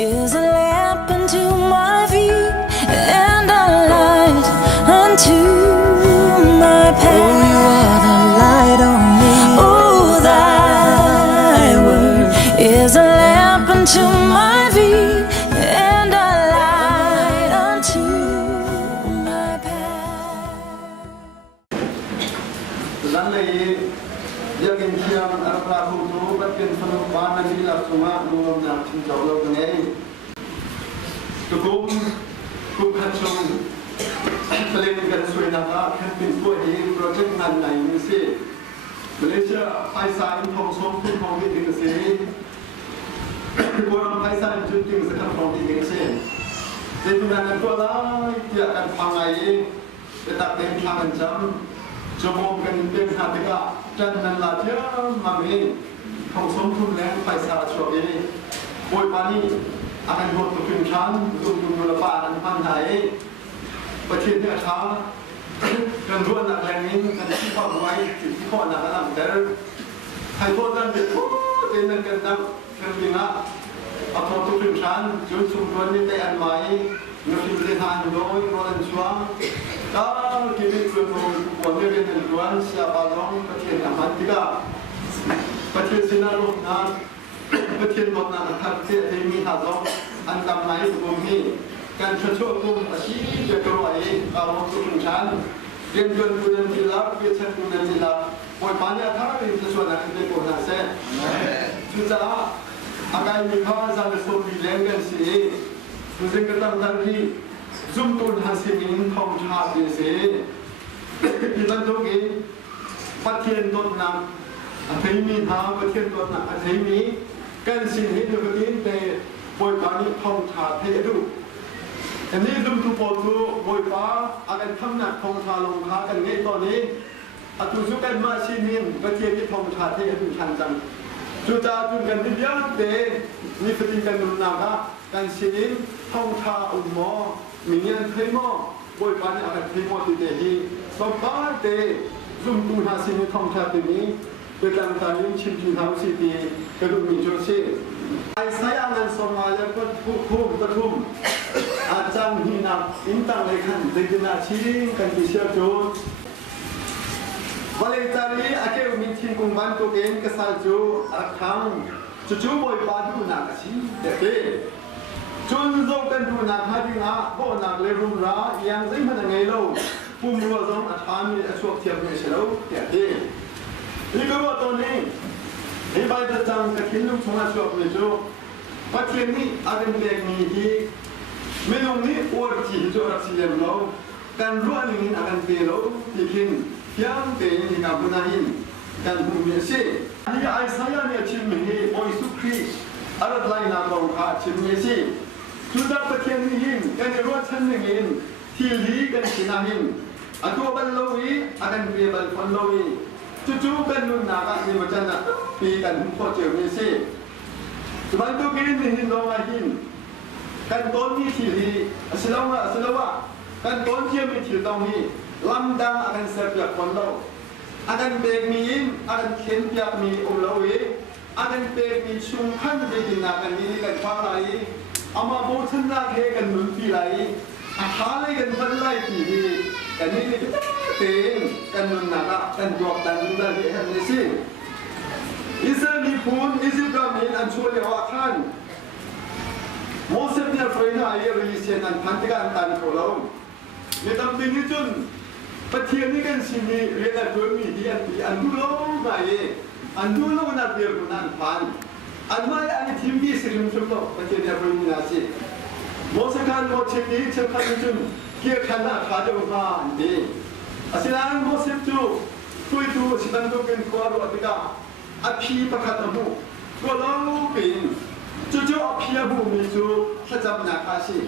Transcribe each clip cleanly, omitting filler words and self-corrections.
is a lamp unto my feet and a light unto my path. Oh, you are the light on me. Oh, thy word is a lamp unto my feet and a light unto my path. ลังเลยยังกินเคียมอัลฟาฮูทูบัดเป็นสนุกบ้านนี้ลักษณะรวมนักชิงจบเราตรงนี้ตุกุมขัดชงทะเลกันสวยนะครับแค่เป็นผู้เองโปรเจกต์งานไหนนี่สิมาเลเซียไพศาลทองสมที่ทองที่ถึงสิบัวรำไพศาลจุดจึงสักครั้งทองที่ถึงสิในทุกงานนั้นก็ได้เกี่ยวกันฟังไงไปตัดเต็มทางกันจำจะมองกันเป็นหาติกะจันนันลาเทียมาเองของสมทุนแล้วไปสาชวเองโวยปานีอาการโหดตัวขึ้นชั้นรุ่มรุ่มระบาดอันพันไหนประเทศเนี่ยช้ากันร่วนหนักแรงนี้กันที่ข้อไว้จุดที่ข้อหนักแล้วแต่ใครโทษกันเด็ดโอ้เต็มกันดังกันปีนะเอาตัวตัวขึ้นชั้นจุดชุมชนนี่ได้อันใหม่นึกถึงเรื่องทางโดยโรนันชัวก็กินเป็นคนคนเรียนเป็นล้วนเสียบาลงประเทศอาหารที่ก็ประเทศสินาโลกนั้นประเทศหมดนั้นทับเสียที่มีหาดงอันดำไหนสุขมีการช่วยช่วยกลุ่มอาชีพจะกระไรเราสุขชั้นเรียนจนกุนันจิลักเรียนชั้นกุนันจิลักปอยปานยาท่าเรียนจะชวนนักเรียนโบราณเซ่ชุดจ้าอาการมีข้าวสารสมบูรณ์แรงกันสิดูสิ่งกระทำทันทีซุ่มตุนหันสิมินทองชาดีเสียที่นั่นทุกทีประเทศต้นน้ำอันที่มีทางประเทศต้นน้ำอันที่มีการสิ่งที่เดือดร้อนแต่บอยปานี้ทองชาเทดูอันนี้ซุ่มทุกคนดูบอยปาอะไรทำหนักทองชาลงค้ากันเงี้ยตอนนี้อัตุสุกันมาชินินประเทศที่ทองชาเทดูชันจังจุดจ้าจุดกันที่เยอะเตมีสติกันนุ่มนาคะการชินินทองชาอุ่นหม้อมีเงินเทมอบอยปานอาการเทมอติเตหีสบายเตซุ่มตุนหาสินทองชาตินี้เป็นการทำยิ่งชิมชิมทำสิตีกระดูกมีโจเซ่ไอ้สายงานสมัยแล้วก็ทุ่มกระทุ่มอาจารย์หินักอินตังเลยขันเด็กนาชีกันที่เชื่อโจวันเลยจารีอาเกลมีทีมกุมบันตัวเองกษัตริย์โจอาคังจู่ๆบอยปานดูนักชีเด็กจนโลกกันดูนักหาดิงาบ่นักเลยรุมรายังซิมันไงเล่าปุ่มรัวจงอัฐามีอสวกเทียมเมชโลเด็กนี่ก็ว่าตอนนี้ไอ้ใบตะจังกระถิ่นลูกชงอาสวกเลยโจปัจจุบันนี้อาการเด็กมีที่ไม่ลงนี้อวดที่โจรักสิเลมเราการรู้อันนี้อาการเปโลที่คินเพียงเตนี่กับบุญนาหินการบุญเมเช่นี่ไอ้สายเนี่ยชิมมีโอยสุครีอารัดไลนาตรงขาชิมเมเช่จุดดับประเทศนี้หินกันรู้ชั้นหนึ่งหินที่ลีกันชินาหินอันตัวบัลโลวีอาการเปรียบบัลฟันโลวีจู่ๆกันนุ่นนากันมีมาจันนะปีกันพอเจอเมเซ่จุบันตัวกินหินลงมาหินกันต้นนี้ที่ลีสิลาวะกันต้นเที่ยวมีที่ตรงนี้ลำดังอาการเสียบจากคนเราอาการเบกมีหินอาการเข็นจากมีอุลวีอาการเบกมีชุมพันเบกินนากันนี้กันฟังไรอามาบูชนาเทกันหนุนปีไรอาหารเลยกันพันไล่ปีดีกันนี่นี่เต็งกันหนุนหนักกันจวบกันหนุนได้ที่แห่งนี้สิอิสราเอลมีพูนอิสราเอลมีอันช่วยเหลือขันโมเสสเนี่ยเฟรน่าเอริเซนันพันธิการตันโคลงมีตำตินิจุนปะเทียนนี่กันสิมีเรียนตัวมีที่อันดูโลไงอันดูโลนับเดียวกันพันอันไม่อันทีมที่สิริมชุมโลประเทศญี่ปุ่นน่ะสิโมเสกานโมเชนีเชื่อขันจุนเกี่ยวขันน่ะขาดอุปาดีอาศัยนั้นโมเสกจูคุยดูสิตันตุเป็นควารุอติกาอภิปะขัดหูก็เล่าเป็นจู่ๆอภิยบุมีจูถ้าจำหนักอาชี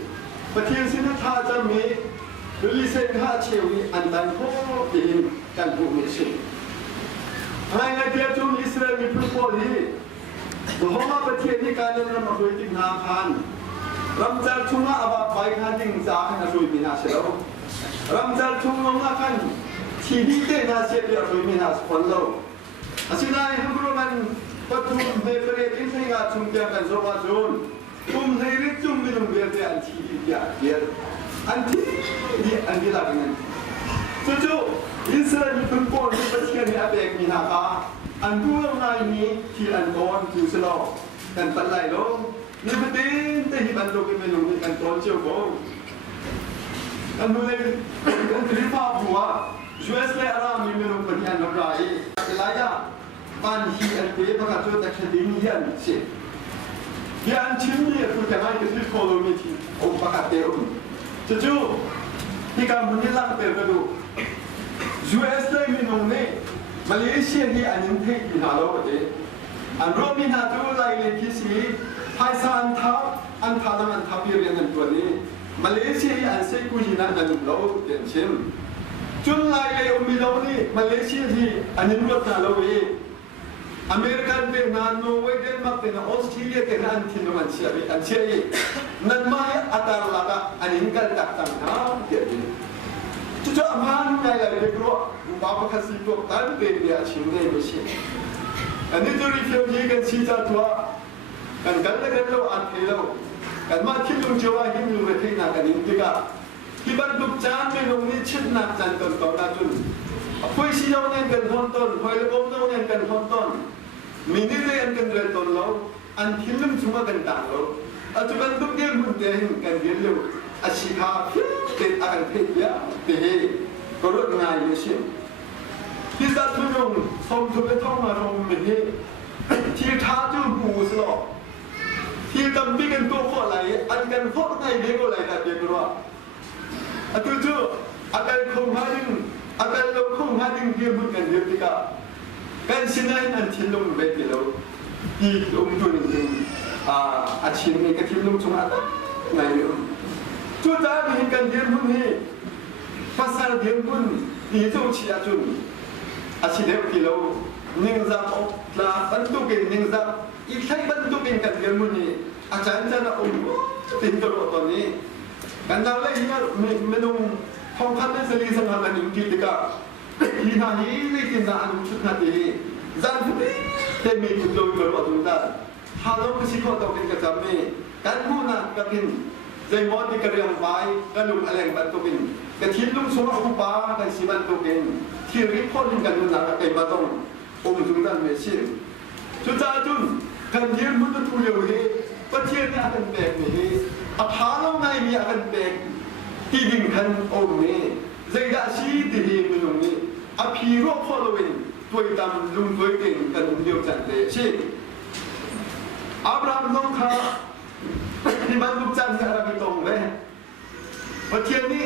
ประเทศสินถ้าจะมีหรือลิเซนถ้าเชวีอันดันโคเป็นกันบุมีชีภายในเดียจุนอิสราเอลมีผู้คนที่ตัวมาประเทศนี้การเงินมาคุยติดนาพันรำจัดทุ่งอาบะไปขันดิ่งจากนักลุยมีนาเชลรำจัดทุ่งลงมาขันที่ดีเตนาเชลเดียรุยมีนาสปอนโลอาศัยนั้นฮัมโบรมัน ปฐุมเบเปเรติงให้งาชุมเตียกันโซวาจูน ให้ริจุ่มไม่ลงเบียร์อันที่อยากเบียร์อันที่อันที่หลักนั้นจู่ๆอิสราเอลมีคนโกงที่ประเทศนี้อาเบกมีนาคาอันผู้ลงนายนี้ที่อันโกนจู่สลอกันปัจจัยลงนี่ประเด็นแต่ที่บรรลุกันไม่ลงกันตอนเจ้าโกงอันนู้นเลยอันที่ภาพหัวช่วยเลยอะไรมีไม่ลงปฏิญาณอะไรอะไรอ่ะอันที่อันเดียบกับตัวแต่คดีนี้อันเสียยันชิ้นนี้คือจะให้กับที่โคโลมีที่องค์ประกาศเดียวจู่ๆที่การบุญนี้ล่างเติมกระดูก US เลยมีนงนี่มาเลเซียที่อันนี้เทคมีนาโลกเดอันรวมมีนาตัวไล่เลยที่สีไทยสานทับอันพาร์ลมันทับเรียนกันตัวนี้มาเลเซียอันเซกุจินันนันโลกเด่นเช่นจุนไล่เลยอมีโลนี่มาเลเซียที่อันนี้รวดนาโลกอเมริกันเป็นนานโนเวเดนมาเป็นออสเตรเลียเป็นอันที่นมันเชียร์อันเชียร์นั่นไม่อัตราละก็อันนี้กันตักตั้งนะเดี๋ยวนี้จู่ๆมันไงล่ะเด็กรู้บ้าบักสิตัวตั้งเป็นเดียชิมเนี่ยไม่ใช่อันนี้ตัวรีฟิวยี่กันชีจัดว่ากันกันเลยกันเราอันเทเรากันมาที่ลุงเจ้าว่าหิมลุงเรทินากันอินทิกาที่บ้านลูกจ้างไม่ลงนี่ชิดนักจันตอนตอนนั้นจุนผู้ชี้เอาเงินกันทอนต้นผู้เลี้ยงเอาเงินกันทอนต้นมีนี่เรียนกันเรียนต้นเราอันที่ลุงชุ่มกันต่างเราอาจจะเป็นลูกเดียวมุ่งเดียวกันเดียวเราอาชีพเป็นอาการเพียบเพียก็รู้ง่ายไม่ใช่ที่จะทุ่งลงสมทุนไปท่องมาลงเป็นที่ท้าจูบูสลอที่จำปีกันตัวข้อไหลอันกันข้อไหนเด็กก็ไหลแต่เด็กรู้ว่าอันจู่ๆอาการคงหาดึงอาการเราคงหาดึงเกี่ยวกันเดียวที่ก็การสิ่งนั้นอันที่ลงไปที่เราที่ลงตัวนึงอาชีพนี้ก็ที่ลงชงอะไรไงอยู่จู่ๆมีการเดียวพุ่นนี้ภาษาเดียวพุ่นที่จะชี้อาจุนอาชีพเดียวที่เราหนึ่งจับออกลาบรรทุกหนึ่งจับอีกใช้บรรทุกกันเดียวพุ่นนี้อาจารย์จะน่าอุ้มติดตัวตอนนี้กันเราเลยที่ไม่นุ่งทองคำในสลีสังหารนิ่งกิจกะที่นาฮีนี่ที่นาอันชุดนาทีจันทร์เต็มมีกุศลเกิดว่าตุนตาฮาโลกุชิโกตกินกระจำนี้กันผู้นักกินใจมอดที่กระเรียงไปกันลุงอะไรบันตุกินกันทิ้งลุงสมอุปากันสิบันตุกินที่ริพอลินกันลุงนักไอ้บัตงอมตุนตาเมชินจุดจ้าจุนกันยืนมุดทุเรียวฮีประเทศนี้อาการแปลกนี่อาภาโลกในมีอาการแปลกที่ดิ่งขันอมนี้ใจดาชีที่ดีมันตรงนี้อภิโรคพอลวินตัวตามลุงตัวเก่งกันเดียวจันเดชิอับราฮัมน้องข้าที่บ้านลูกจันทร์อาราบิตงเลยประเทศนี้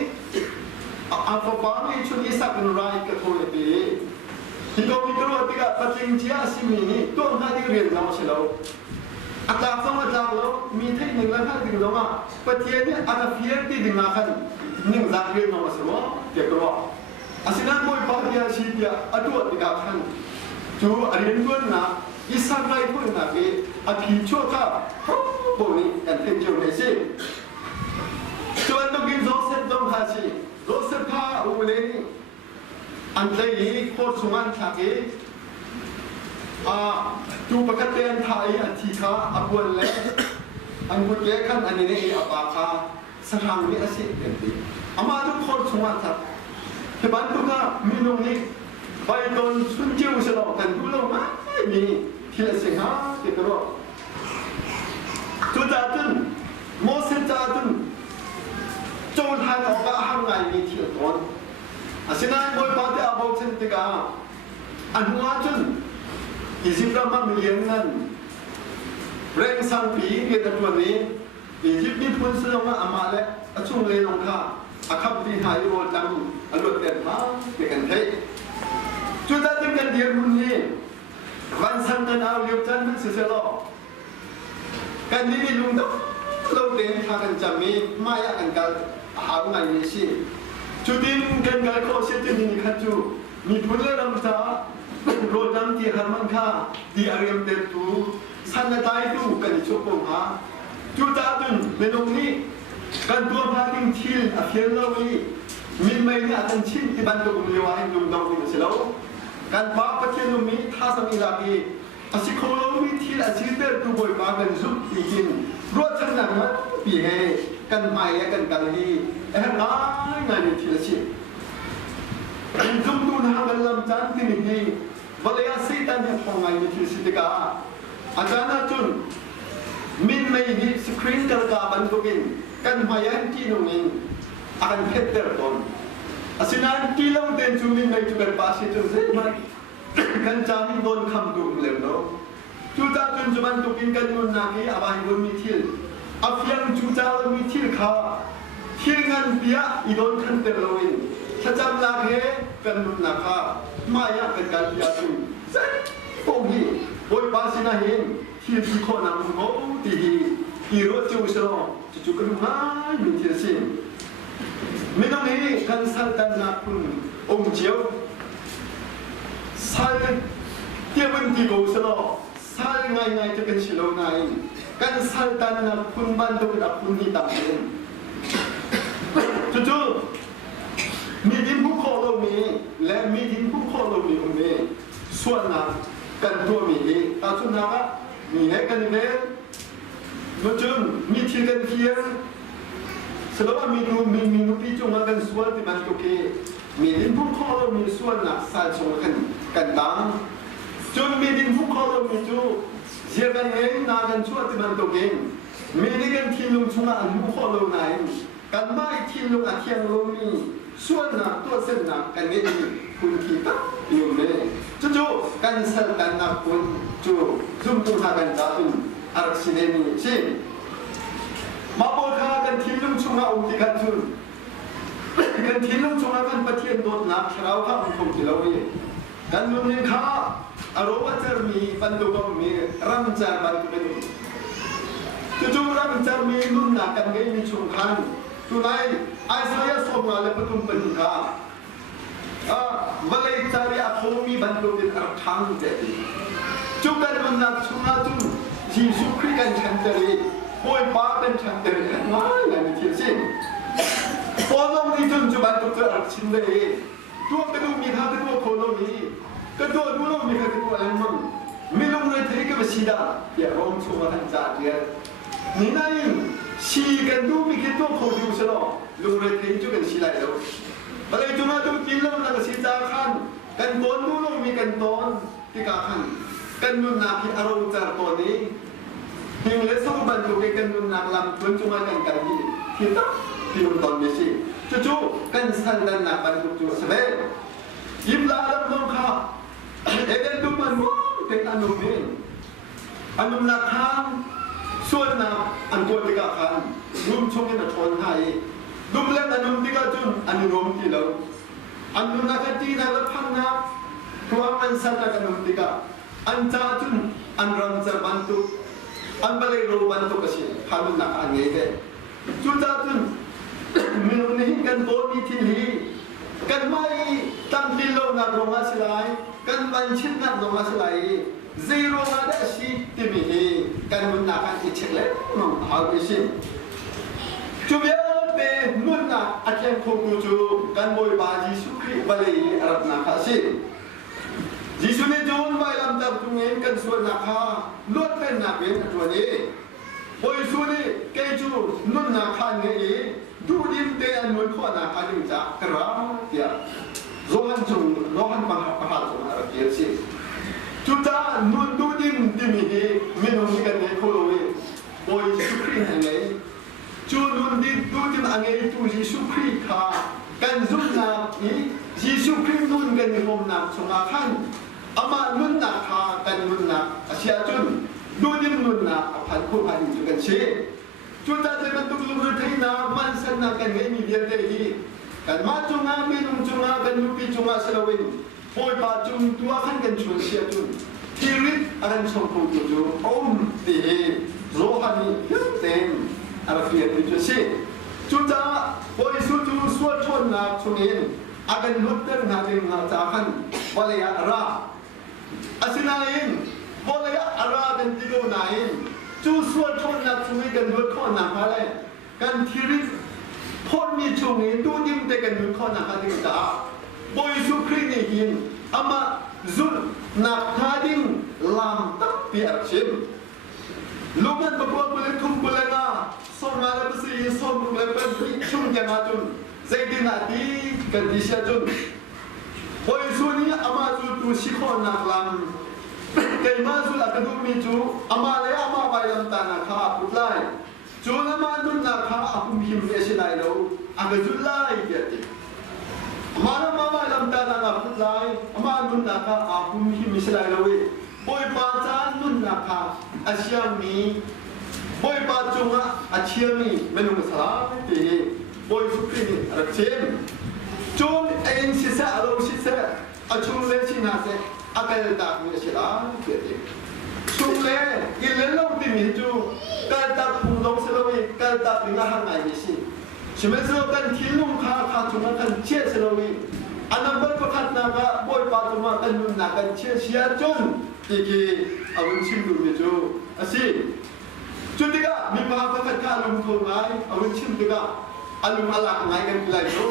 อัลฟาบานี่ชุดนี้สักเป็นไรกับตัวเองที่เขามีกลัวที่กับประเทศที่อาซิมีนี่ตัวหน้าที่เรียนเราใช่แล้วอากาศสมัยจากเรามีเทคนิคและท่าดึงลงมาประเทศนี้อาจจะเพี้ยนที่ดึงมาขันนิ่งจากเรียนมาสมองเกี่ยวกับว่าอาศัยนั้นบ่อยปาริยาชีพยาอดุติกาขันจู่เรียนด้วยนะอิสระไรพวกนั้นเองอภิชั่วข้าพวกนี้กันเป็นจุดไหนสิจวนต้องกินโรสเซตต้องหาสิโรสเซตข้าอุเลนี่อันนี้โคตรสมันทักเอจู่ประกาศเตือนไทยอันที่ข้าอับวนเล่อันกุญแจขันอันนี้นี่อับปาข้าสร้างวิอาศิเป็นตีอามาทุกคนสมันทักที่บ้านทุกข้ามีลงนี้ไปโดนสุนเจียวสลบกันดูลงมาไม่มีที่ละสิ่งหาที่กระโดดจุดจัดจุนโมเสสจัดจุนโจรทางออกมาห้างไงมีที่ละต้นอาศัยนั้นบอยปาร์ตี้อาบอเซนติกาอันหัวจุนอิจิปต์มาเลี้ยงนั้นเร่งสังผีเกี่ยวกับตัวนี้อิจิปต์มีพุทธศาสนาอามาเลอชุ่มเลนองข้าอาคับที่หายโรจังอรวดเต็มมาเกี่ยวกันเทจุดนั้นกันเดียวมุนีวันสังกันเอาเลี้ยงจันทร์มันเสียหลอกกันนี้ลุงต้องเราเดินทางกันจะมีมาอยากกันกันหาเงินยี่สิบจุดนี้กันกันเขาเสียจริงขัดจูมีผู้เล่นรำตาโรดัมที่ฮามันข้าที่อาริยมเดตูสันตายตูกันชกงหาจุดนั้นเมนงนี้กันตัวพาดิ้งชิลอาเฟียนเราอีมีไม่เนี่ยอันชินที่บันทึกมีไว้ลุงต้องมีเสียแล้วการป้าประเทศนู้มีท่าสมิลาบีอาศัยคนเรามีที่อาศัยเดินตัวบ่อยมากันสุดจริง รวดชั้นหนังมันปีเฮกันใหม่กันกันที่ง่ายง่ายในทีละชิ้นจุ่มดูนะกันลำจันที่นี่วันเลยอาศัยตั้งแต่ทองไงในทีละชิ้นกาอาจารย์จุนมินไม่ดีสกรีนกระกาบันทุกินกันใหม่ที่นุ่งอาการเพชรเตอร์ตนอาศัยนั้นที่เราเดินจุ่มมินไม่จุกันภาษีจุดเส้นมันกันจำโดนคำดูเร็วเนาะจุดจุนจุบันทุกินกันนุ่นนาคีอาบายบนมิทิลอาฟยังจุดเรามิทิลข้าที่งานเปียอีโดนขันเตอร์ลวินถ้าจำนาคีกันนุ่นนาคามาอยากเป็นการเปียจุนเส้นพวกนี้บอยภาษีน่าเห็นที่ที่คนนำงูที่อีรถจูเชลจะจุกันง่ายมิทิลสิไม่ต้องนี้กันสัตว์นักคุณองค์เจียวสัตว์เที่ยววันที่กูสโลสัตว์ง่ายๆจะเป็นชิโลง่ายกันสัตว์นักคุณบ้านตัวนักคุณที่ต่างกันจู่ๆมีดินผู้โคโลมีและมีดินผู้โคโลมีองค์นี้ส่วนนักกันตัวมีตาชุนนักมีให้กันเองจู่ๆมีที่กันเพียงselalu minu picu makan suat di mana toke, midin pun kalau minu suat nak sal cungkan kandang, cun midin pun kalau mitu, siakan yang nakan suat di mana toke, midin kan tilung cunga anu kalau naik, kan mai tilung atiang lomi, suat nak tua sen nak kan ini pun kita iume, cucu kan sal kan nak pun cu, zum pun akan jatuh arak sinemi sin. มาบอกกันทีลุงชุงอาอุติกันจุนกันทีลุงชุงอากันประเทศโดนนักเราข้ามคงที่เราเองกันลุงนี่ข้าอารมณ์จะมีบรรทุกมีรำจาบรรทุกเป็นจู่ๆรำจามีลุ่นหนักกันไม่มีชุมพันจู่ไหนไอ้สายส่งมาเลยประทุมเป็นข้าวันเลยจารีอาคมีบรรทุกเป็นอักขังเจดีจู่กันลุ่นหนักชุงอาจุนจีสุครีกันฉันเจรีโอยป้าเป็นฉันเดินง่ายเลยในที่สิ้นพอลงที่จุนจุบันตัวเธออัดชินเลยตัวกระดูมีข้ากระดูโคโนมีกระดูดูโนมีข้ากระดูอะไรมั่งมีลงเลยที่ก็ไม่ชีดาอย่ารวมชัวร์ทันจ่าเดียนี่นั่นชีกันดูมีแค่ตัวโคดูสโลลงเลยที่จุกันชีได้แล้วอะไรจุมาดูกินแล้วนั่งชีจ่าขันกันต้นดูโนมีกันต้นที่กาขันกันดูนาพิอารมณ์จากตัวนี้หิงเลสกุบันตุกกันนุนนักลำจนจุมากันกันที่ตั้งที่อุตอนมิชิจู่ๆกันสันดันนักบันตุกจู่สเปรยิบลาลำลงข้าเอ็นดูมันมุ่งเป็นอนุมินอนุนักขันส่วนนักอันตัวติกาขันรุ่มชงกันชนไทยรุ่มเล่นอนุติกาจุนอนุรมที่เราอนุนักที่นักพังนักตัวมันสันนักอนุติกาอันจ่าจุนอันรำจะบันตุอันบริโรบันตุกสิพานุนักอันนี้เด้จุดจุดมีนุ่นหินกันโตมีที่นี้กันไม่ตั้งที่โลนักลงมาสลายกันบัญชีนักลงมาสลายซีโร่มาได้สิที่มีกันมุนนักอันอิจฉาเลยมั่งเอาไปสิจุดเดียวเป็นมุนนักอาจารย์คงจูกันบอยบาจีสุขีบริอารัตนักสิยิสุนีจูนไปลำดับตรงนี้กันส่วนนักฮาลดเป็นนักเรียนตัวนี้โอ้ยส่วนนี้เกจูนุ่นนักฮาเนี่ยดูดิมเตียนนุ่นข้อนักฮาดิมจากกระเดียร้อนจุงร้อนมาหาจุงอะไรเกี่ยวสิจุดจ้านุ่นดูดิมดิมีมีนุ่นกันเนี่ยโคโลเวโอ้ยสุขียังไงจูนุ่นดิดูดิมอันนี้ตูยิสุขีค่ะกันจุงนักนี้ยิสุขีนุ่นกันในมุมนักชงอาขันอามานุ่นนักฮากันนุ่นนักอาเซียจุนดูดิมนุ่นนักพันคู่พันจุกันเชจุดนั้นมันตุกลุกที่นามันสันนักกันไม่มีเดียดเลยกันมาจุงอาเมนุจุงอากันยุปีจุงอาสลาวินโอยป้าจุงตัวขันกันชวนเชียจุนที่ริดอันชมพูจุจูอมตีโรฮันียุเต็มอาราฟีจุจุเชจุจ้าโอยสุจูสวดชนนักชุนินอากันลุดเดินหาเดินหาจากขันวลัยอาราอาศินาอินวลัยอาราเป็นติโกนาอินจูสวดชนนักชุนิกันลุดข้อนักอะไรกันที่ริดพ้นมีชุนิดูดิมเตกันลุดข้อนักอะไรจ้าโอยสุครีนี่หินอามาจุลนักฮาดิมลามตับเปียร์ชิม ลูกนั้นประกอบบุญทุ่มบุญนะส่งมาแล้วก็สิ่งส่งบุญเป็นชุ่มยังอาจุนใจดีนาทีกันดิฉันจุนพออีส่วนนี้อามาจุตุชิคอนนักลำแต่มาจุลักดูมีจูอามาเลยอามาไปลำตานักข้าพุทธไลจูนอามาจุนนักข้าอาคุมหิมเอชไลเราอากจุลไลเดียดมาแล้วมาไปลำตานักพุทธไลอามาจุนนักข้าอาคุมหิมเอชไลเราบอยปาจานจุนนักข้าอาเชียมีบอยปาจงอาเชียมีเมนูสลาตีบอยสุขีรักเชมจงเอ็นสิเสอารมณ์สิเสอาชุมเลชินาเสอาการตามีเชลาเกิดชุมเลกิเลนลงที่มีจูการตาภูมิลงเสลวิการตาเป็นอาหารไงมิสิชิมเสลกันทิ้งลงข้าจุงกันเชี่ยเสลวิอันนั้นเป็นประคัตนากะบอยปาจุงกันนุ่นนักกันเชี่ยเชียจนที่อาวุธชิมดูมิจูอาศิจุดที่ก็มีพาประคัตข้าลงทุนไงอาวุธชิมที่ก็อารมณ์อะไรไงกันกี่ไรจู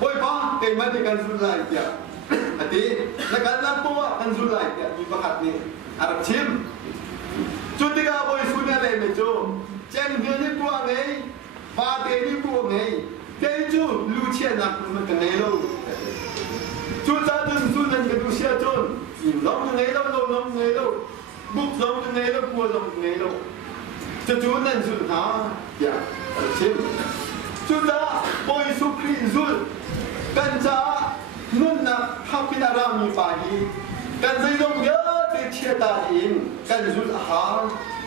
บอยป้าเก่งมาในการสุดไล่เดียอดีในการรับตัวการสุดไล่เดียมีประคัตนี้อารักชิมจุดที่ก็บอยสุดอะไรไม่จูเจนเดียนี่พวกไงฟาเดนี่พวกไงเจ้าจูลูเชียนักมันกันไงลูจุดจ้าจุนสุดนั่นก็ดูเชียจนลงไงลูลงไงลูบุกลงไงลูปัวลงไงลูจะจุดนั่นสุดหาเดียอารักชิมจุดจ้าบอยสุครีจุดกันจ้านุ่นนักทับพินารามีปาฮีกันใจลงเยอะติดเชียตาอินกันจุดอาหาร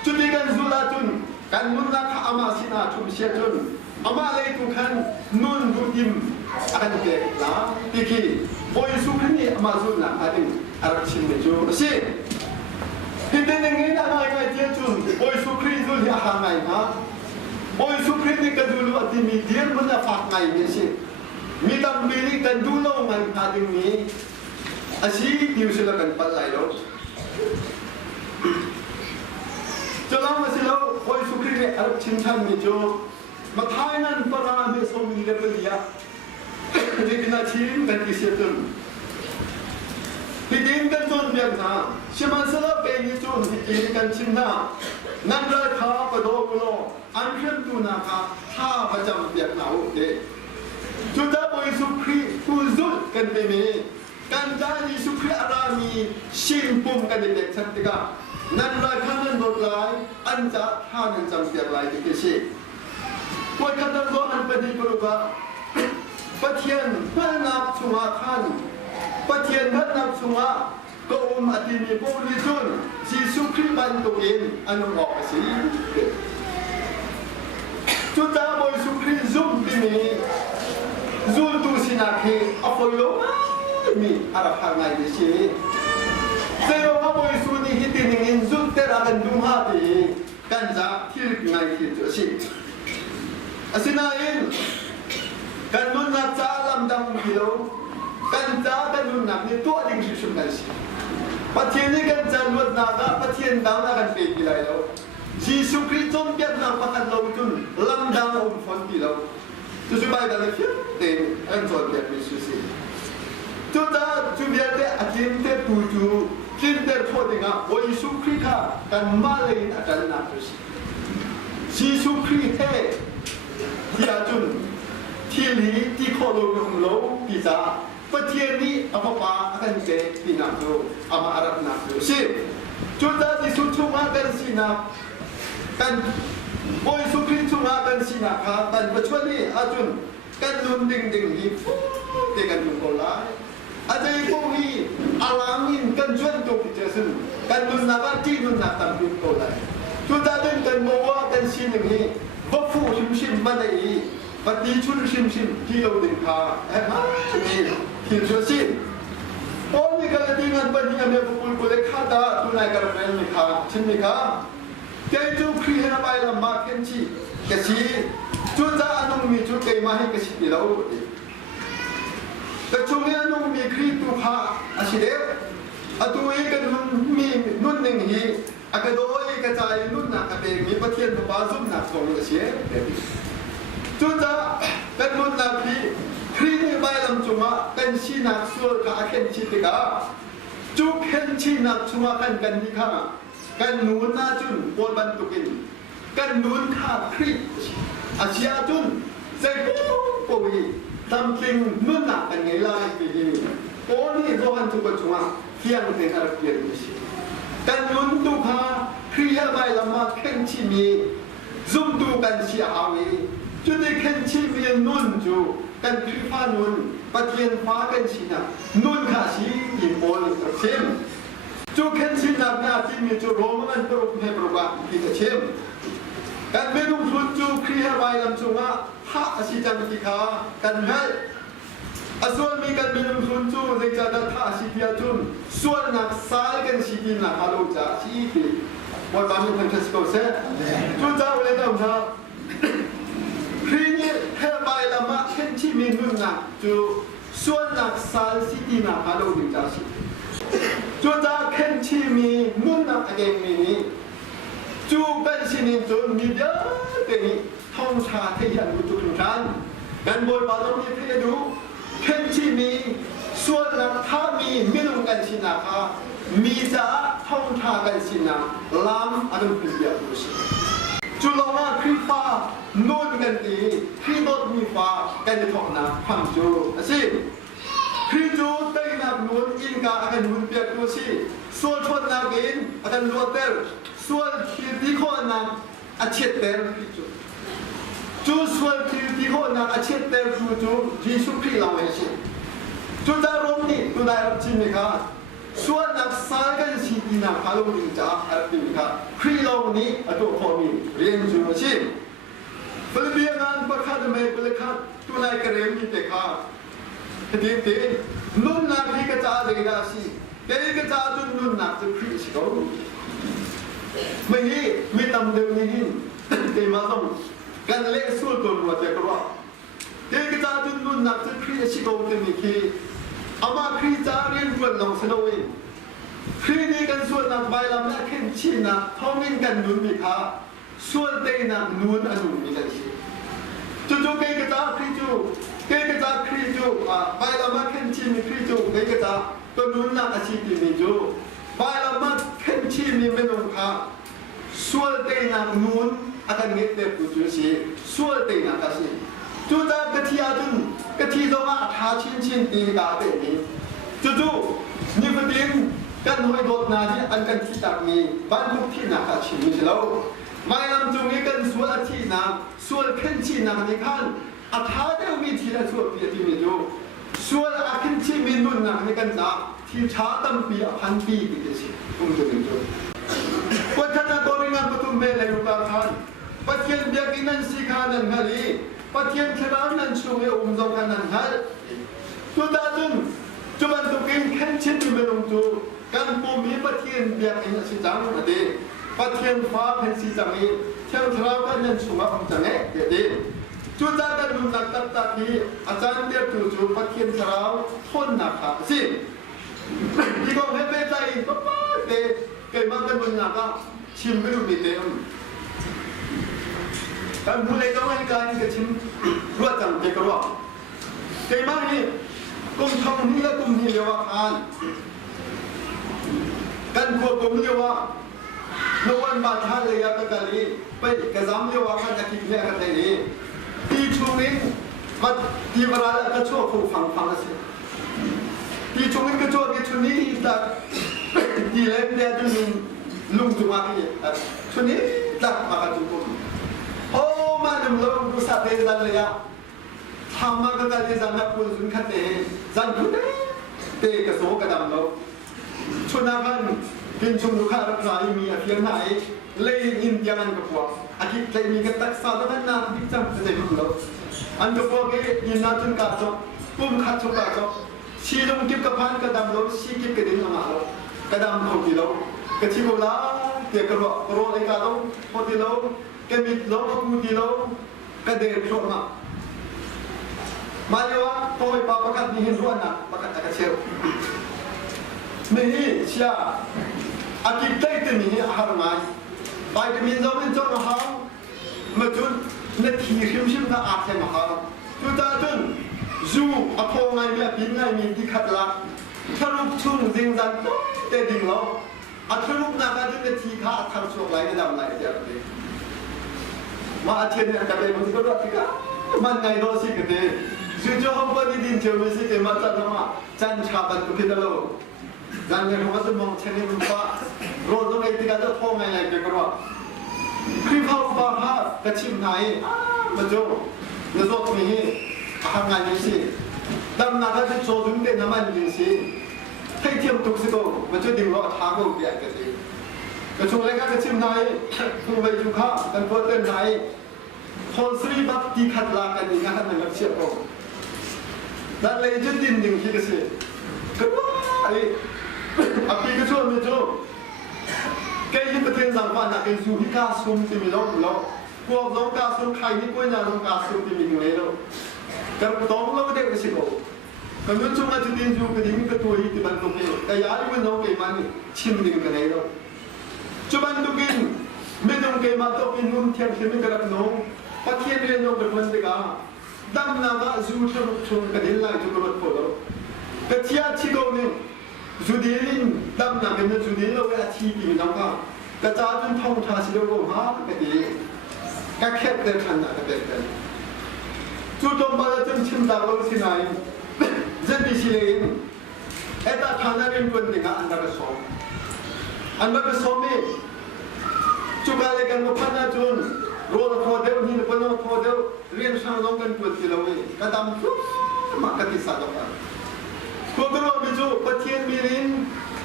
จุดนี้กันจุดละจุนกันนุ่นนักอามาสินาชุมเชียจุนอามาเลยทุกขันนุ่นดูดิมอันเด็กละที่คีบอยสุครีอามาจุนนักอันนี้อารักชิมเมจูสิที่เดินยังไงนะไงเจ้าจุนบอยสุครีจุนที่อาหารไงนะบอยสุครีนี่กันดูluอันที่มีเดียร์มันจะฝากไงเนี่ยสิมีตำบิลิกันดูโลมันพาดึงนี้อาชีพดิวสิละกันปัจจัยแล้วจะเล่ามาสิแล้วโอ้ยสุขีเนี่ยอาชิมชันมีโจมาท้ายนั้นปราเมสมีเลเวลยาที่ดินาชิมกันที่เสียตุนที่ดินกันจนเบียงนาชิมันสลับเป็นยี่จุนที่ดินกันชิมนานั่นเลยข้าปะโดกุโลอันเข้มตูนาคาท่าประจำเบียงนาโอเคจุดที่บอยสุขีผู้จุดกันไปมีกันจานีสุขีอารามีชิมปุ่มกันเด็กสันติกานั่นรายข้านั้นบทลายอันจะท่านั้นจำเสียลายที่เกษีวันกันตั้งตัวอันเป็นที่กรุกะปะเทียนพระนับสุมาขันปะเทียนพระนับสุมาก็อุมาติมีผู้ริจุนจีสุขีบันตุกินอันออกสิจุดที่บอยสุขีซุ่มที่มีจุลตุสินาคีอภัยโลมีอาราพังไงดิสิเจ้าว่าบอยสุนีฮิตินินจุดเตระกันดุมฮาตีกันจะที่ไงที่ตัวสิอาศินาอินกันนุนนักจ้าลำดำกิโลกันจ้ากันนุนนักนี่ตัวดิ่งชุมกันสิปะเทียนนี่กันจะลวดนาคปะเทียนดาวนากันเป็นกิโลแล้วจีสุคริสต์เปียกนาพักันเราจุนลำดำฟอนกิโลจะช่วยไปกันเลยเต็มอันส่วนเดียวมีสุสิจุดนั้นจุดเดียวแต่อาทิตย์เต็มปูจูกินเต็มพอดีงาโอ้ยสุขีค่ะกันมาเลยอาจารย์นักสุสิชีสุขีเฮที่อาจุนที่ลีที่โคโลนุโลพิซาประเทศนี้อาภาอาการเจที่นักดูอามาอารักนักดูสิจุดนั้นที่สุดชุ่มกันสินะกันโอ้ยสุขีชุ่มกันสินะครับกันปัจจุบันนี้อาจุนกันนุ่มดิ่งนี่ฟูเด็กกันนุ่มโกลาอาจจะอีกพวกนี้อาลามินกันชวนตัวพิจารณากันนุ่มนักที่นุ่มนักตามนุ่มโกลาจุดนั้นกันโมว่ากันสิหนึ่งนี้บัฟฟูชิมมันได้ปฏิชุนชิมที่เราดึงขานี่ที่ชัวสิโอ้ยกันที่งานปัญญาเมื่อพูดคุยข้าตาตุนายกันเป็นมีขาชิมมีขาเจ้าจูครีฮนาไปลำบากเข็นชีกษีจุดนั้นนุ่มมีจุดเกยมาให้กษีที่เราแต่ช่วงนี้นุ่มมีครีตุขาอาชีเดอตัวเองกันมีนุ่นหนึ่งฮีอากาโดยกระจายนุ่นหนักกระเบงมีประเทศบาซุ่มหนักส่งกระเชียจุดนั้นเป็นนุ่นหนักที่ครีนี่ใบลำจุมาเป็นชีนักส่วนกับเข็นชีติกาจุกเข็นชีนักจุมากันนี่ค่ะ กันนูนนาจุนปนบันตุกินกันนูนขาดคริสอาชียจุนเซกุโปวีทำคิงนุ่นหนักกันไงล่ะปีนี้โอ้นี่โบหันทุกช่วงเที่ยงเทคาร์เกียร์ดิสิกันนุนตุกาครียาไม่ละมาเข็นชิมีซุ่มดูกันเสียหายจุดที่เข็นชิมีนุ่นจูกันครีฟ้านุ่นปะเทียนฟ้ากันชินะนุ่นขาชียิมบอลเชมจูเข็นชินักหน้าที่มีจูโรมันปรุกให้ปรุกว่าที่เชมกันไม่รู้ฟุตจูครียาไม่ลำจูว่าพระอาชิจังกิคากันให้ส่วนมีกันมีน้ำซุนจูในจานท่าสิพิอาจุนส่วนนักสายกันสิกินนักฮาโลจ่าสิปีวันบางทีมันจะสกอเซ่จูจ้าเวลาเราจ้าครีนี่เฮบายละมาเข็นที่มีนุ่นนักจูส่วนนักสายสิกินนักฮาโลจ่าสิจูจ้าเข็นที่มีนุ่นนักเองมีนี้จูเป็นสินิจุนมีเยอะเต็มท้องชาเทียนรู้จุดทุกท่านกันบนบาลนี้เทียดูเข็นที่มีส่วนนักถ้ามีไม่ลงกันชินาค่ะมีจะท่องทางกันชินาลำอันเป็นเดียวกันจุลมาคริฟ้าโน่นกันดีคริโนมีฟ้ากันจะท่องนะความจูสิคริจูเตยนักนุ่นอินกาอาการนุ่นเปียกดูสิส่วนชนนักอินอาการลัวเตอร์ส่วนที่คนนักอาเชตเตอร์จูส่วนที่คนนักอาเชตเตอร์จูยิสุคริเราเองสิจุดดารมนี่ตัวได้รับจิมิกาส่วนนักสายกันสิดีนักฮาโลวีนจ้ารับจิมิกาครีเรานี่ตัวพอมีเรียนจุนชิมฟิลิปปินส์ประคาดไม่ประคาดตัวได้กระเรียนมีแต่ข้าทีนี้นุ่นนักที่กระจายเลยนะสิแต่กระจายจนนุ่นนักจะครีสิเขาไม่ฮีมีตำเดิมนี่หินแต่มาต้องการเล่นสู้ตัวรัวแต่ก็ว่าเด็กจะดูนุ่นนักจะครีชิโกเตมิคีอามาครีจาเรียนรวนลงสโลวินครีนี่กันส่วนนักใบลำนักเข็นชินะท้องมินกันนุ่นมีค่ะส่วนเตนักนุ่นอนุมีกันชิจู่ๆเกย์กระจาครีจูเกย์กระจาครีจูใบลำนักเข็นชิมีครีจูเกย์กระจาตัวนุ่นนักอาชีพมีจูใบลำนักเข็นชิมีไม่ลงค่ะส่วนเตนักนุ่นอาการเงียบเด็บกูจูสิส่วนเตนักอาชีพจู่ๆกะทิอาจุนกะทิโซมาท้าชินตีกาเตมีจู่ๆนี่พอดีกันหอยโดดนาที่อันกันที่ตักมีบ้านทุกที่นักชิมิแล้วไม่ลำจุงนี้กันส่วนที่นักส่วนขึ้นที่นักนี่ขันอาท้าเดียวมีที่ละส่วนเปียที่มีจู่ส่วนอาขึ้นที่มีนุ่นนักนี่กันจ้าที่ช้าตั้งปีพันปีที่จะสิคงจะเป็นจู่วัฒนธรรมงานประตูเมลัยรูปท่านปัจเจียนเบียกินันสิขานันฮารีปัจเจียนขรานนั้นช่วยอุ้มเจ้ากันนั้นฮะตัวตาจุนจุบันตุกินแค่ชิ้นที่ไม่ลงจูการปูมีปัจเจียนเบียกินันสิจังมาดีปัจเจียนฟ้าเป็นสิจังนี้เที่ยวทราบกันนั้นช่วยอุ้มจังเอ๋ดีจุดากันลุนนักตัดตัดที่อาจารย์เดียบจูปัจเจียนทราบทนนักขาสิที่กองให้เป็นใจก็ป้าเตะเกิดมาเป็นบุญนักชิมไม่รู้มีเต็มการดูแลก็ไม่การที่ชิมรวดจังเด็กรัวเกี่ยมากนี่กลุ่มทองนี่และกลุ่มนี้เรียกว่าทานการควบคุมเรียกว่าโนวันบาทาเลยาตะกาลีไปกระซำเรียกว่าการจะคิดเรื่องกันนี้ที่ช่วงนี้มาที่เวลาก็ชั่วผู้ฟังละสิที่ช่วงนี้ก็ชั่วที่ช่วงนี้แต่ที่เล่นเดียดมีลุงจุมาที่ช่วงนี้ตักมากันจุกุมโอ้มาหนุ่มเราดูสัตว์เลี้ยงเลยอะทำมาก็การเลี้ยงนักบุญสุนขัดเตะจันทุเตะกระโสกระดำเราชนนักกินชมลูกค้ารับสายมีเพียงไหนเลยอินเดียมันกับพวกอาทิตย์เลยมีกันตักสาวนั้นนาที่จำจะเป็นเราอันกับพวกเองยินนาจนกาจบปุ่มขัดชกกาจบชีลงกิบกับพันกระดำเราชีกิบกระดิ่งมาเรากระดำของที่เรากระชิบเราเกี่ยวกับโรเลกาเราพอที่เราแกมีเราพูดที่เรากระเดือกชกมามาเยอะพอไปปาประกาศมีเห็นร้อนนะประกาศกระเชียวไม่เชื่ออากิเตยมีหาร์ไงไปจะมีเราเป็นเจ้าหน้าที่มาจนนาทีชิมๆถ้าอาจจะมาหาจุดตาจนจูอพงไงมีปินไงมีที่ขัดละถ้ารูปชุ่มจริงจังเตดิ่งเรา อัตลุกนาการจะทีข้าทำช่วงไรก็ดำไรเดียวเลยมาอาเทียนเนี่ยกับเองมันก็รักกันมันไงรอสิกันเองจู่ๆห้องปฏิดินเชื่อไม่สิเอ็มมาจัดมาจันชาบันตุกิดแล้วจันเนี่ยเขาจะมองเช่นนี้มันว่าโรดตรงไอ้ที่กันจะท้องไงอะไรกันว่าคลิปเขาบ้าฮะกระชิมไหนมาโจ้เนี่ยโจ้ตรงนี้ทำงานยังสิดำนาการจะโจดุนเด่นน้ำมันยังสิให้เทียมตุกสิโก้มันจะดึงเราท้าเขาเปลี่ยนกันสิกระชงเล็กกระชิมไหนคุณไปจุข้ากันเพื่อเต้นไหนคนสรีบักที่ขัดลากันอย่างนั้นมันเชื่อผมนั่นเลยจะดินดึงที่กระสิก็ว่าไอ้อาปีก็ช่วยไม่ช่วยแกยิ่งประเทศสังวานักเป็นสูที่กาซุ่มที่มีล้อล้อกวกล้อกาซุ่มใครนี่ก็ยังล้อกาซุ่มที่มีอยู่เลยล้อกับต้องล้อเด็กกระสิโก้กันยุ่งช่วงนั้นจะดินอยู่กันยิ่งกระตัวยิ่งที่มันตรงนี้แต่ยาที่มันน้องเกมันชิมดึงกันเลยล้อจุบันตุกินไม่ต้องเกมันต้องเป็นนุ่มเทียมเทียมกันกับน้องปัจเจียนเรียนน้องเป็นคนเด็กอ่ะดำน้ำก็จู่ชนชนกันเห็นไรจุกรถพอล้อกระเทียมที่โดนเนี่ยจุดนี้ดำน้ำเป็นจุดนี้เราเวลาที่ปีน้องก็กระจายจนท้องทาสิโดนหาไปดีก็แค่เดินขันอะไรแบบนั้นจุดตรงบ้านจนชิมดาวเราสิไหนจะมีสิเลนไอ้ตาทานาเรียนคนเด็กอ่ะอันดับสองอันดับสองเนี่ยจุกอะไรกันก็พัฒนาจนโรดพอเดียวนี่พอน้องพอเดียวเรียนช่างน้องกันตัวที่เราเองก็ดำทุกมากที่สุดแล้วพวกเราไม่รู้ประเทศมีริน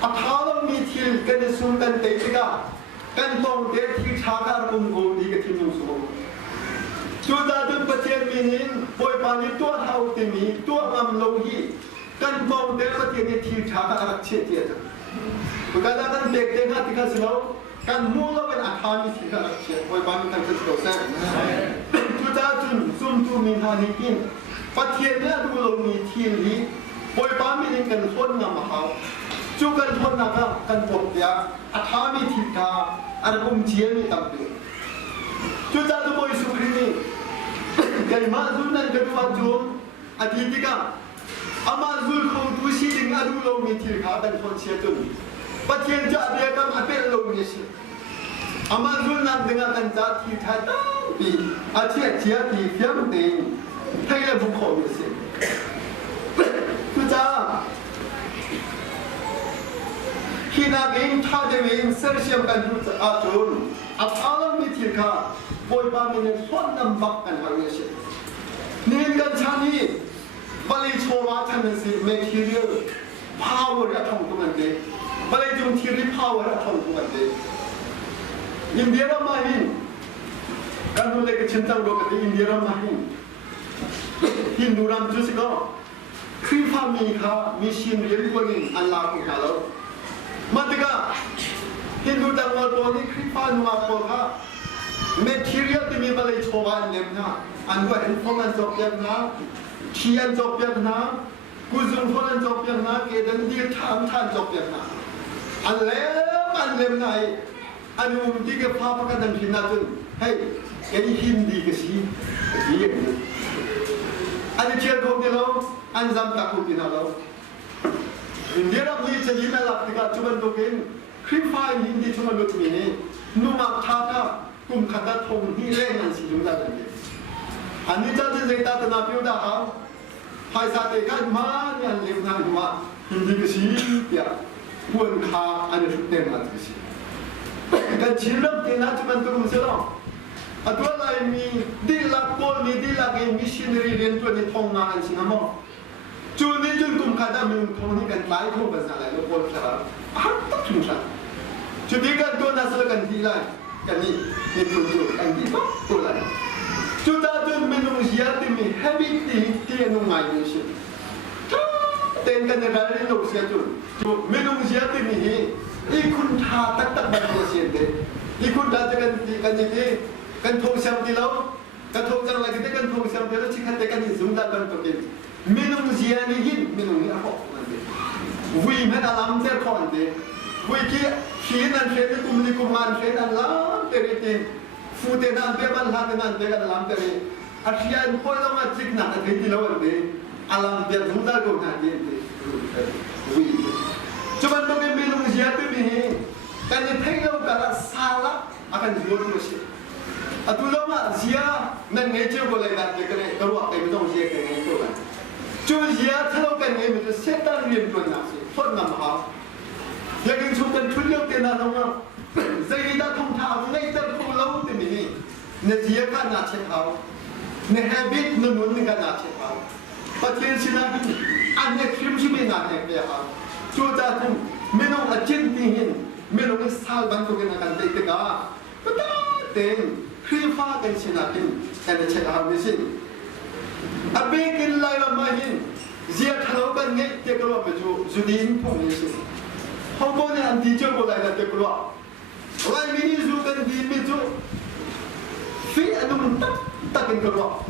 อัฐาเรามีที่กันในสุนทรเตจิกากันต้องเด็กที่ชาการกุมโกดีกับที่นุ่งสมจุดนั้นประเทศมีรินปล่อยปานิตัวเท่าที่มีตัวงามโลหิกันต้องเด็กประเทศนี้ที่ชาการเชี่ยเจียจังเพราะการนั้นเด็กเด็กที่เขาสิเรากันมู่เราเป็นอาคารมีที่ชาการเชี่ยปล่อยปานิตั้งแต่ตัวแท้จุดนั้นซุ่มจุ่มมีทานิกินประเทศนี้ดูเรามีที่นี้ปล่อยปามีกันทนนำเขาจูกันทนนะครับกันปกยาอาธามีทิศาอันกุมเชียมีตับเดือจูจ้าตัวบอยสุขรีกันมาจุนนั้นกันมาจูนอดีตกันอามาจุนคงดูสิดึงอดูโลมีทิศากันทนเชียจุนประเทศจะเรียกกันอาเป็นโลมีสิอามาจุนนั้นดึงกันจัดทิศาตั้งปีอาเชียเชียที่เฟียมเต็งไทยและบุคคลมีสิจ้าที่นักเองท่าเดินเสือเชียมกันดูจะอาจุนอัตอาลมีที่ข้าบอยบามีเนี่ยส่วนนำบักกันหายเสียนี่กันชานีบาลีโชว์ว่าท่านสิเมทีเรียลพาวเวอร์ทองตัวมันเดบาลีจุงทีรีพาวเวอร์ทองตัวมันเดอินเดียรามาหินกันดูเลยก็ชินจังโลกันอินเดียรามาหินฮินดูรำจุสิก็ครีฟามีค่ะมีชินเรียนวันนี้อันลาคุกาแล้วมาติกาฮินดูต่างวันตัวนี้ครีฟานัวโคค่ะเมทีเรียลที่มีบาลีโชว์วันเล็บนะอันว่าอินฟอร์มันจบยังนะเขียนจบยังนะกุศลคนจบยังนะเกดันดีทำท่านจบยังนะอันเล็บไหนอันนู้นที่เก็บภาพกันดันพินาจุนให้แกนี่ฮินดีก็สิดีอย่างนี้อันนี้เชื่อคนเดียวอันจำตะคุบินาเราอินเดียเรามีจะยินอะไรที่ก็จุบันตัวเองคลิปไฟล์อินเดียจุบันตัวนี้นุ่มท่าท่ากลุ่มขัดทงที่เล่นนั่นสิจุดนั้นเลยอันนี้จะจะตาตนาพิวดาเขาภายใต้การมาเนี่ยเลี้ยงทางว่าอินเดียก็สิเดียควรค่าอันนี้สุดเต็มแล้วก็สิการชิลล์ที่น่าจุบันตัวมุสลิมอัตว่าอะไรมีดีลักโกมีดีลักเองมิชชันนารีเรียนตัวนี้ท่องมาอันสินะมั้งจูนี่จุนกุมขัดมีท่องนี่กันหลายคนภาษาอะไรลูกบอลสารอันตักชุนชันจูนี่กันตัวนั้นสละกันที่ไรกันนี่นี่คนจูกันที่ตัวอะไรจูตาจุนเมนูเสียที่มีแฮบิตี้ที่นุ่งไงนี่สิเต้นกันในร้านลูกเสียจุนจูเมนูเสียที่มีอีคุณท่าตักตักแบบเสียเดอีคุณท่าจะกันที่กันยังไงกันทงเสียงที่เรากันทงจังไรกันกันทงเสียงที่เราชิคกันกันที่สุดแล้วกันตัวเองมินุเสียนี่ยินมินุนี่อ่ะเขานั่นเองวิ่งแม่ตาลำเจ้าคนเดียวิ่งขี้นั่นเสียนี่กุมนี่กุมมันเสียนั่นล้ำเตะเองฟูเตนั่นเบี้ยมันล้ำเตนั่นเบี้ยกันล้ำเตะอาเซียนพอเรามาจิกนั่นแต่ที่เราเองอาลำเบี้ยสุดแล้วก็นั่นเองวิ่งจุบันตัวเองมินุเสียตัวนี้ กันยังเที่ยวกันละสาระakan jual masih. Atulah mak zia nan nature boleh nak kena keluar dari betul zia kena itu kan. Cuma zia kalau kan ni betul setan riam tuan nasi, tuan nama hal. Yang cuman tulis kena nama. Jadi dah thong thang ngay ter pulau tu ni. Ni zia kan nak cekau. Ni habit nun kan nak cekau. Pasal sini ane krim sih nak cekau hal. Cuma tu menung ajen tingin, menung sal bantu kena kan tekak. Betul, krifa kan sinakin kan cekau mesin. Abi kilai lamahin, zia kalau kan ni cekau baju zudin pun mesin. Hombolnya anti cekau lagi nak cekau. Orang ini zukan di meja, fi anu tak cekau.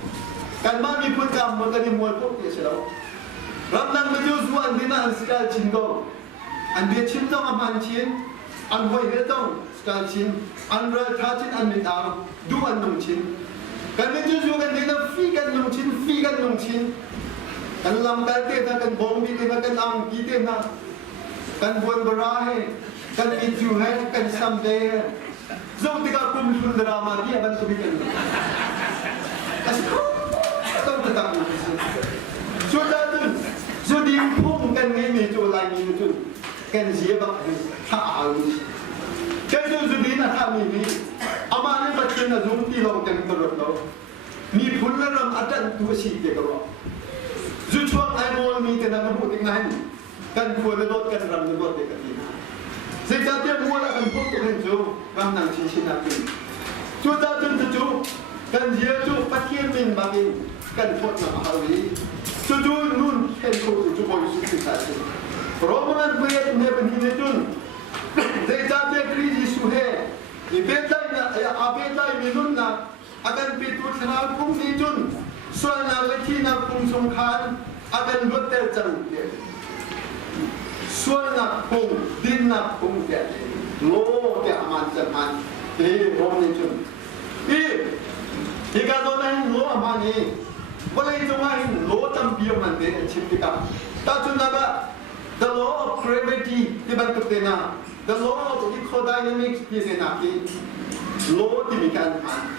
Kan mami pun kamu kan di muat pun dia Ramlan meja zuan dina sekal cinggo, andi cinggo aman cing, anway hetong. Sekali andra thacin anmitang dua nungcin kan meja juga dina fi kan nungcin kan lam kalte na kan bombi na kan ang kite na kan buan berahe kan itu hai kan samde zong tiga kum drama dia kan tubikan asko atau tetap sudah tu jadi pun kan ni tu lagi tu kan siapa tak harus Jadi jadi nak kami ni, amanah baca na zoom ti lau teng terus lau. Ni pun lam ada tu si dia kalau. Zuchuang ai mol ni tena kamu tinggal ni. Kan kuat lot kan ram lot dekat ni. Sejak dia mula kan pun tu jo ram nang cincin aku. Sudah tu kan dia tu pakai min bagi kan pot nak hari. Tujuh nun kan tu boleh suka saja. Roman buat ni begini tu. Sejak dia krisis suhe, abetai minun na akan pitu senal pun nijun, soal na leki na pun sungkan akan hotel cantik, soal na pun din na pun dia, lo dia aman zaman, rom nijun, jika donain lo aman ni, boleh cumain lo tampil mande cipta, tak cuma the law of gravity dibantu dena. The law of electrodynamics disenaki law demikian kan.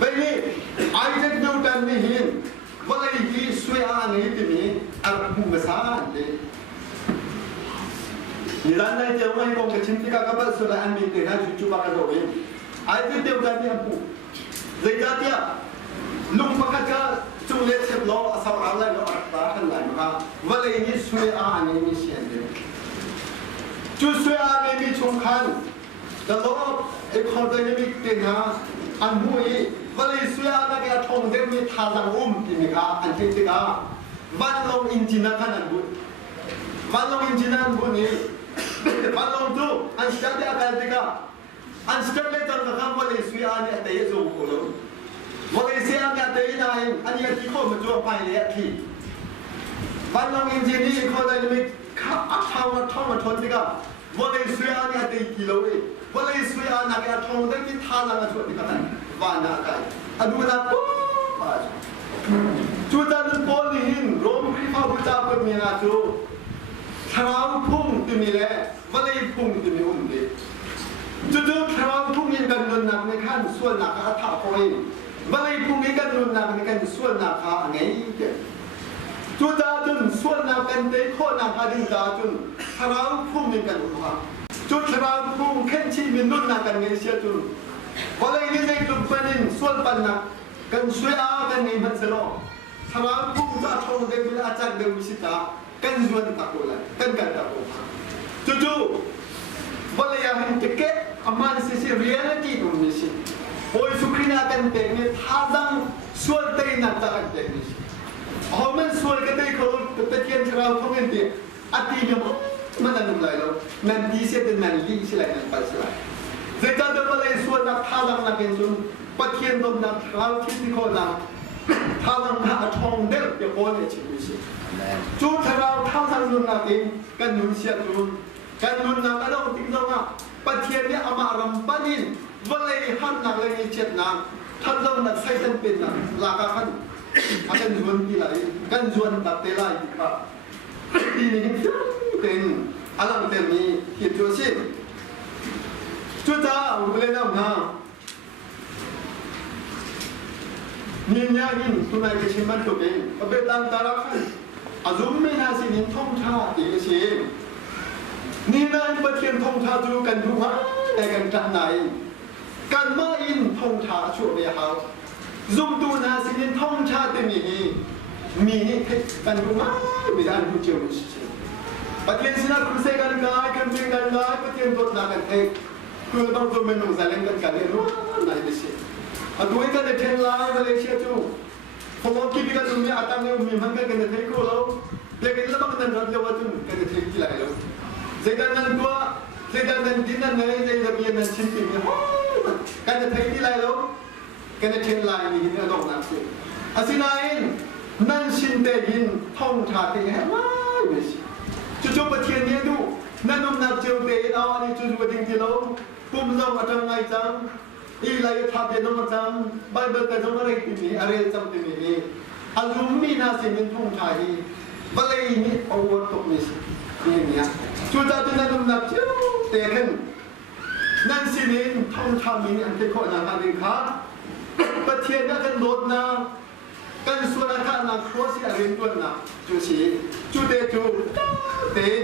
Baik, Isaac Newton ni hin, walai ki suya ni demi arbu besar ni. Nilai jauh yang kau kecinta kapal sudah ambil dengan cucu pakai doa. Isaac Newton ni apa? Zat dia, lung pakai sulit sebelum asal Allah lo arbahan lah. Walai ni suya ni siapa? Justru yang ini cungkan, dalam ekonomi kita, anhui, Malaysia nak kita tongdem ni thazang ini kan, anjing kita, balong injinan kan anbut, balong injinan anbut ni, balong tu, anjing dia akan kita, anjing dia terkadang Malaysia ni ada yang jauh kolom, Malaysia ni ada yang lain, anjing kita menjual payah ki, balong injin ni ekonomi Atau thon juga, boleh suya ni ada kilo ni, boleh suya nak kita thong dan kita thalang tu dikatakan, mana kai, aduh nak apa? Sudah tu polihin, rom kripa buta permina tu, terang pung tu mile, boleh pung tu miunde. Jujur terang pung ni kan nun nak ni kan suan nak kata poin, boleh pung ni kan nun nak ni kan suan nak kata ni. Sudah tu suan nak kan dekor nak hadin jajun, terang pun ni kan rumah. Jujur terang pun kenci minun nak kan ngesia tu. Kalau ini saya lupain suan panak kan suya kan ni berselo. Terang pun tak tahu dia bila acak dia wisita kan suan tak boleh, kan tak boleh. Jujur, boleh yang kekek aman sisi reality tu mesti. Oh sukrina kan teknik thazang suan teh nak tak teknik. Orang suara kita kalau petian cerau komen dia, hati dia mana nulai lo, nanti saya dan nanti sila yang pasal. Jika ada balai suara nak thalang nak kenjun, petian dom nak cerau kita kau nak thalang nak thong del dia boleh cipisi. Jujur cerau thalang nun nak kan nun siap nun, kan nun nak ada orang tinggal nak petian dia ama rampanin, balai han nak lagi cet nak, thalang nak saya dan pen nak lakakan. Akan jual pilai, kan jual tak telai kita. Ini ten alam ten ni kita sih. จุดจ้าอุเลนเอาหน้านี่ยาหินตุนายกชิมันตัวเองเอาไปตั้งตาลักขันอาจุมไม่น่าสินินท่องชาติกชิมนี่นายประเทียนท่องชาจูกันดูมาแต่กันกันไหนกันมาอินท่องชาช่วยเดียวซุ่มตูนาสินินท่องชาติมีกันดูมาไม่ได้ผู้เชี่ยวชาญประเทียนสินาคุณเสกันง่ายกันเป็นกันง่ายประเทียนตัวนักกันเองคือต้องตัวเมนูแสดงกันกันเรื่องไหนดิสิดูให้กันเทนไลน์มาเลเซียจูผมว่าคิดกันตรงนี้อาตังเนี่ยมีมันกันเทนกูแล้วเด็กนี่ละมันนั่นรับเยาวชนกันเทนกี่ไรแล้วเสด็จนั้นตัวเสด็จนั้นดินนั้นเลยเสด็จมีนั้นชิ้นปีนี้กันเทนกี่ไรแล้วกันเทนไลน์นี่เนี่ยต้องนับสิอาศินัยนั่นชินเตยินท่องชาติแห่งว้าวไม่ใช่จุดประเทียนเนี่ยดูนั่นน้ำหนักเจ้าเตยเอาอันนี้จุดประเด็นที่เราปุ่มเราอาจารย์ไงจังอีไลท์ทับเดินมาจังไบเบิลแต่จังอะไรที่มีอะไรจังที่มีอารุมมีนาสิมินท่องชาติบาลีนี่เอาวัตถุมิสนี่เนี่ยจุดที่นั่นน้ำหนักเจ้าเตยกันนั่นสิมินท่องชาติมีอันที่ข้อหน้าการเรียนขาประเทียนนั่นกันโดดน้ำกันส่วนข้างนักโคสิอารินตัวนักจุชีจุดเดจูเต็น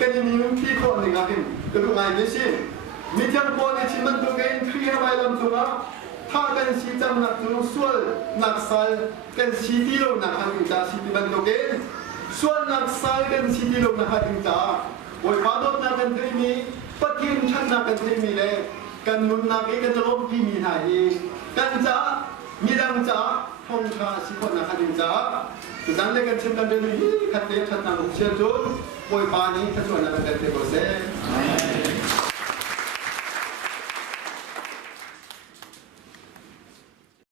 กันยังมีที่คนหนึ่งอ่ะพี่ก็ดูไงไม่ใช่มีเจ้าพ่อในชิมันตัวเองที่ให้ไปลำตัวถ้ากันชีจำนักตัวส่วนนักสายกันชีที่เราหนักหันจ่าชีที่มันตัวเองส่วนนักสายกันชีที่เราหนักหันจ่าวันฟ้าดอกนักกันที่มีปะทิมชั้นนักกันที่มีเลยกันนุนนักเองกันจะลบที่มีหายกันจ่ามีดังจ่าท่องชาสิคนนักหันจ่าสุดท้ายเลยกันเช่นกันเดินนี่ขัดเตะขัดนางเชื่อจนวันฟ้านี้ขัดชวนนักกันเตะโบเซ่